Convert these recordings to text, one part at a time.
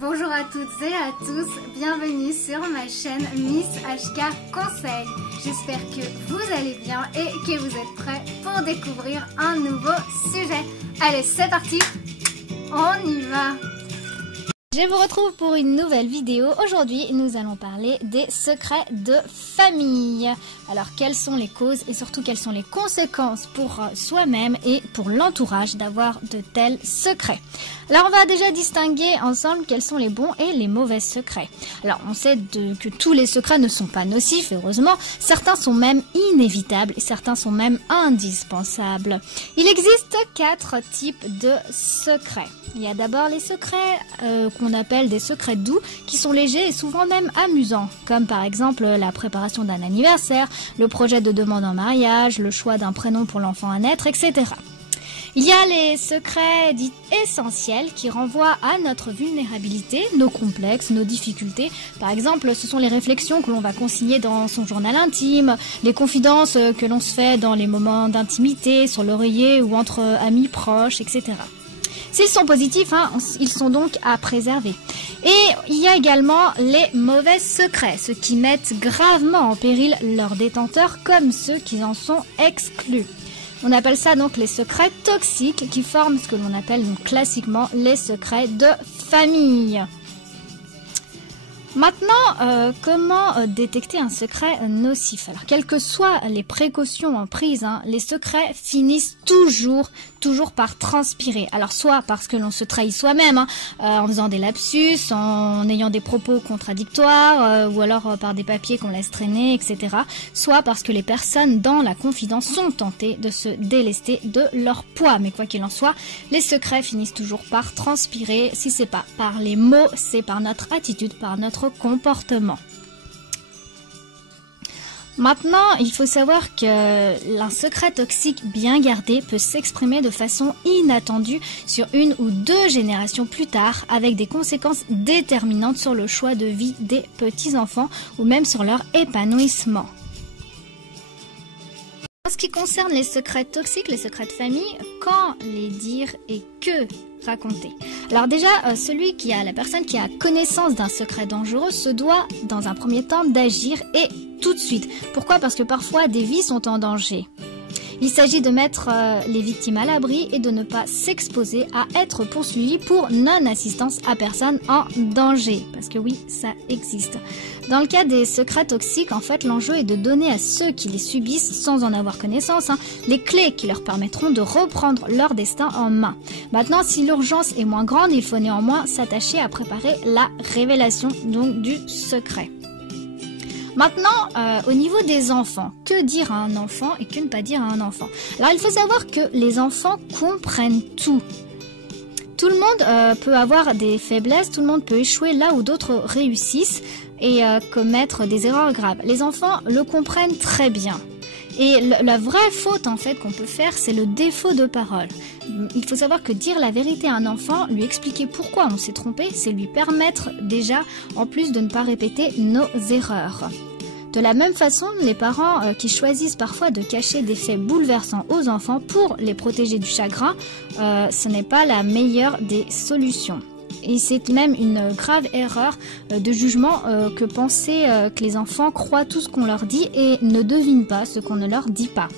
Bonjour à toutes et à tous, bienvenue sur ma chaîne Miss HK Conseil. J'espère que vous allez bien et que vous êtes prêts pour découvrir un nouveau sujet. Allez, c'est parti, on y va! Je vous retrouve pour une nouvelle vidéo. Aujourd'hui, nous allons parler des secrets de famille. Alors, quelles sont les causes et surtout quelles sont les conséquences pour soi-même et pour l'entourage d'avoir de tels secrets? Alors, on va déjà distinguer ensemble quels sont les bons et les mauvais secrets. Alors, on sait que tous les secrets ne sont pas nocifs, heureusement. Certains sont même inévitables et certains sont même indispensables. Il existe 4 types de secrets. Il y a d'abord les secrets qu'on appelle des secrets doux, qui sont légers et souvent même amusants, comme par exemple la préparation d'un anniversaire, le projet de demande en mariage, le choix d'un prénom pour l'enfant à naître, etc. Il y a les secrets dits essentiels qui renvoient à notre vulnérabilité, nos complexes, nos difficultés. Par exemple, ce sont les réflexions que l'on va consigner dans son journal intime, les confidences que l'on se fait dans les moments d'intimité, sur l'oreiller ou entre amis proches, etc. S'ils sont positifs, ils sont donc à préserver. Et il y a également les mauvais secrets, ceux qui mettent gravement en péril leurs détenteurs comme ceux qui en sont exclus. On appelle ça donc les secrets toxiques qui forment ce que l'on appelle donc classiquement les secrets de famille. Maintenant, comment détecter un secret nocif? Alors, quelles que soient les précautions prises, les secrets finissent toujours par transpirer. Alors, soit parce que l'on se trahit soi-même, en faisant des lapsus, en ayant des propos contradictoires, ou alors par des papiers qu'on laisse traîner, etc. Soit parce que les personnes dans la confidence sont tentées de se délester de leur poids. Mais quoi qu'il en soit, les secrets finissent toujours par transpirer. Si c'est pas par les mots, c'est par notre attitude, par notre comportement. Maintenant, il faut savoir que un secret toxique bien gardé peut s'exprimer de façon inattendue sur 1 ou 2 générations plus tard, avec des conséquences déterminantes sur le choix de vie des petits-enfants ou même sur leur épanouissement. En ce qui concerne les secrets toxiques, les secrets de famille, quand les dire et que raconter? Alors déjà, la personne qui a connaissance d'un secret dangereux se doit dans un premier temps d'agir et tout de suite. Pourquoi? Parce que parfois des vies sont en danger. Il s'agit de mettre les victimes à l'abri et de ne pas s'exposer à être poursuivi pour non-assistance à personne en danger. Parce que oui, ça existe. Dans le cas des secrets toxiques, en fait, l'enjeu est de donner à ceux qui les subissent, sans en avoir connaissance, les clés qui leur permettront de reprendre leur destin en main. Maintenant, si l'urgence est moins grande, il faut néanmoins s'attacher à préparer la révélation donc du secret. Maintenant, au niveau des enfants, que dire à un enfant et que ne pas dire à un enfant? Alors, il faut savoir que les enfants comprennent tout. Tout le monde peut avoir des faiblesses, tout le monde peut échouer là où d'autres réussissent et commettre des erreurs graves. Les enfants le comprennent très bien. Et la vraie faute en fait qu'on peut faire, c'est le défaut de parole. Il faut savoir que dire la vérité à un enfant, lui expliquer pourquoi on s'est trompé, c'est lui permettre déjà, en plus de ne pas répéter nos erreurs. De la même façon, les parents qui choisissent parfois de cacher des faits bouleversants aux enfants pour les protéger du chagrin, ce n'est pas la meilleure des solutions. Et c'est même une grave erreur de jugement que penser que les enfants croient tout ce qu'on leur dit et ne devinent pas ce qu'on ne leur dit pas.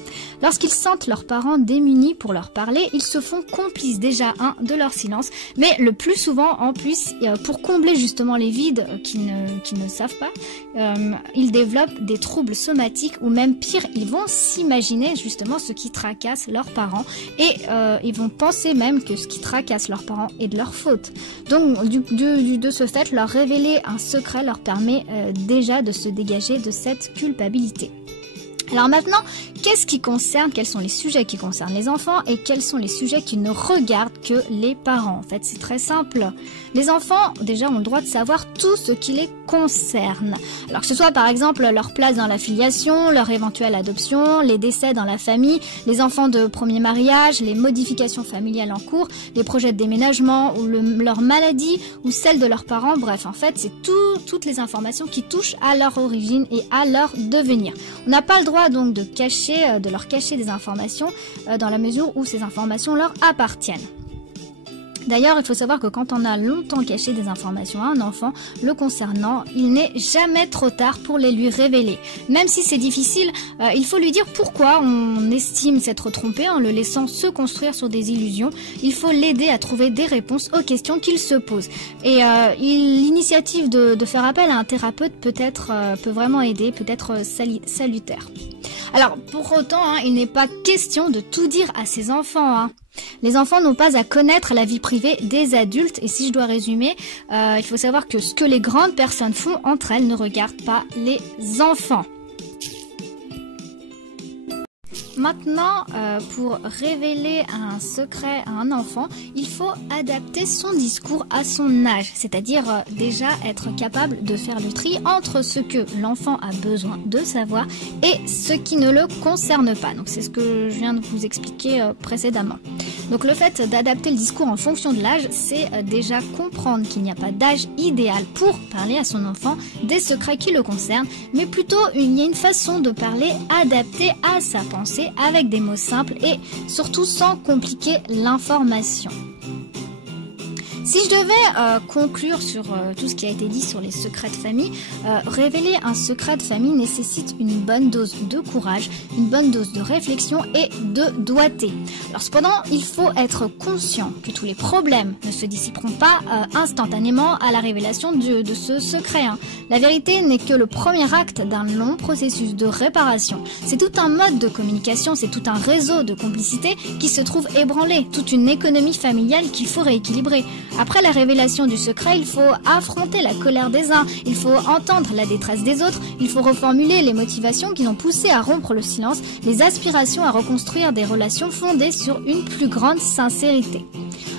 Lorsqu'ils sentent leurs parents démunis pour leur parler, ils se font complices déjà de leur silence, mais le plus souvent en plus, pour combler justement les vides qu'ils ne savent pas, ils développent des troubles somatiques ou même pire, ils vont s'imaginer justement ce qui tracasse leurs parents et ils vont penser même que ce qui tracasse leurs parents est de leur faute. Donc de ce fait, leur révéler un secret leur permet déjà de se dégager de cette culpabilité. Alors maintenant, quels sont les sujets qui concernent les enfants et quels sont les sujets qui ne regardent que les parents? En fait, c'est très simple. Les enfants, déjà, ont le droit de savoir tout ce qui les concerne. Alors que ce soit par exemple leur place dans la filiation, leur éventuelle adoption, les décès dans la famille, les enfants de premier mariage, les modifications familiales en cours, les projets de déménagement ou leur maladie ou celle de leurs parents. Bref, en fait, c'est toutes les informations qui touchent à leur origine et à leur devenir. On n'a pas le droit donc de leur cacher des informations dans la mesure où ces informations leur appartiennent. D'ailleurs, il faut savoir que quand on a longtemps caché des informations à un enfant le concernant, il n'est jamais trop tard pour les lui révéler. Même si c'est difficile, il faut lui dire pourquoi on estime s'être trompé en le laissant se construire sur des illusions. Il faut l'aider à trouver des réponses aux questions qu'il se pose. Et l'initiative de faire appel à un thérapeute peut vraiment aider, peut être salutaire. Alors, pour autant, il n'est pas question de tout dire à ses enfants. Les enfants n'ont pas à connaître la vie privée des adultes. Et si je dois résumer, il faut savoir que ce que les grandes personnes font entre elles ne regarde pas les enfants. Maintenant, pour révéler un secret à un enfant, il faut adapter son discours à son âge, c'est-à-dire déjà être capable de faire le tri entre ce que l'enfant a besoin de savoir et ce qui ne le concerne pas. Donc c'est ce que je viens de vous expliquer précédemment. Donc le fait d'adapter le discours en fonction de l'âge, c'est déjà comprendre qu'il n'y a pas d'âge idéal pour parler à son enfant des secrets qui le concernent, mais plutôt il y a une façon de parler adaptée à sa pensée, avec des mots simples et surtout sans compliquer l'information. Si je devais conclure sur tout ce qui a été dit sur les secrets de famille, révéler un secret de famille nécessite une bonne dose de courage, une bonne dose de réflexion et de doigté. Alors cependant, il faut être conscient que tous les problèmes ne se dissiperont pas instantanément à la révélation de ce secret. La vérité n'est que le premier acte d'un long processus de réparation. C'est tout un mode de communication, c'est tout un réseau de complicité qui se trouve ébranlé, toute une économie familiale qu'il faut rééquilibrer. Après la révélation du secret, il faut affronter la colère des uns, il faut entendre la détresse des autres, il faut reformuler les motivations qui l'ont poussé à rompre le silence, les aspirations à reconstruire des relations fondées sur une plus grande sincérité.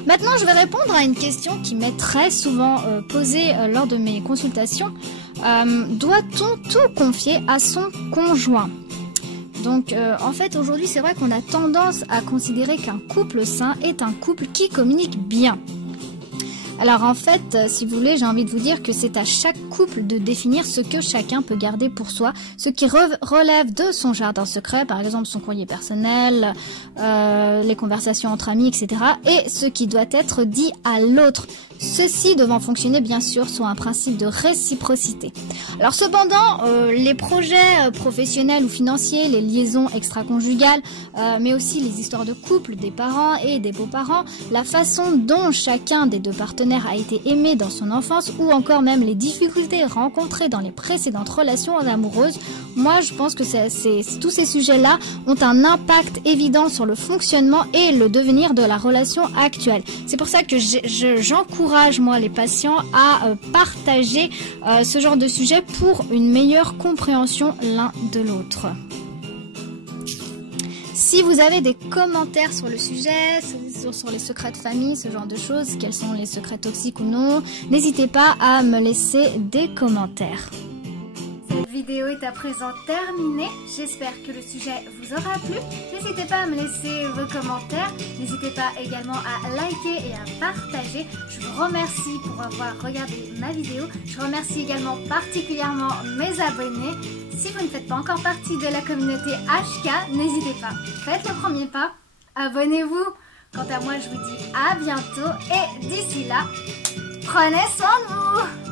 Maintenant, je vais répondre à une question qui m'est très souvent posée lors de mes consultations. Doit-on tout confier à son conjoint ? Donc en fait aujourd'hui c'est vrai qu'on a tendance à considérer qu'un couple sain est un couple qui communique bien. Alors en fait, si vous voulez, j'ai envie de vous dire que c'est à chaque couple de définir ce que chacun peut garder pour soi, ce qui relève de son jardin secret, par exemple son courrier personnel, les conversations entre amis, etc. et ce qui doit être dit à l'autre. Ceci devant fonctionner bien sûr sur un principe de réciprocité. Alors cependant, les projets professionnels ou financiers, les liaisons extra-conjugales, mais aussi les histoires de couple des parents et des beaux-parents, la façon dont chacun des deux partenaires a été aimé dans son enfance ou encore même les difficultés rencontrées dans les précédentes relations amoureuses, moi je pense que tous ces sujets-là ont un impact évident sur le fonctionnement et le devenir de la relation actuelle. C'est pour ça que j'encourage moi les patients à partager ce genre de sujet pour une meilleure compréhension l'un de l'autre. Si vous avez des commentaires sur le sujet, sur les secrets de famille, ce genre de choses, quels sont les secrets toxiques ou non, n'hésitez pas à me laisser des commentaires. Cette vidéo est à présent terminée. J'espère que le sujet vous aura plu. N'hésitez pas à me laisser vos commentaires. N'hésitez pas également à liker et à partager. Je vous remercie pour avoir regardé ma vidéo. Je remercie également particulièrement mes abonnés. Si vous ne faites pas encore partie de la communauté HK, n'hésitez pas. Faites le premier pas. Abonnez-vous. Quant à moi, je vous dis à bientôt. Et d'ici là, prenez soin de vous.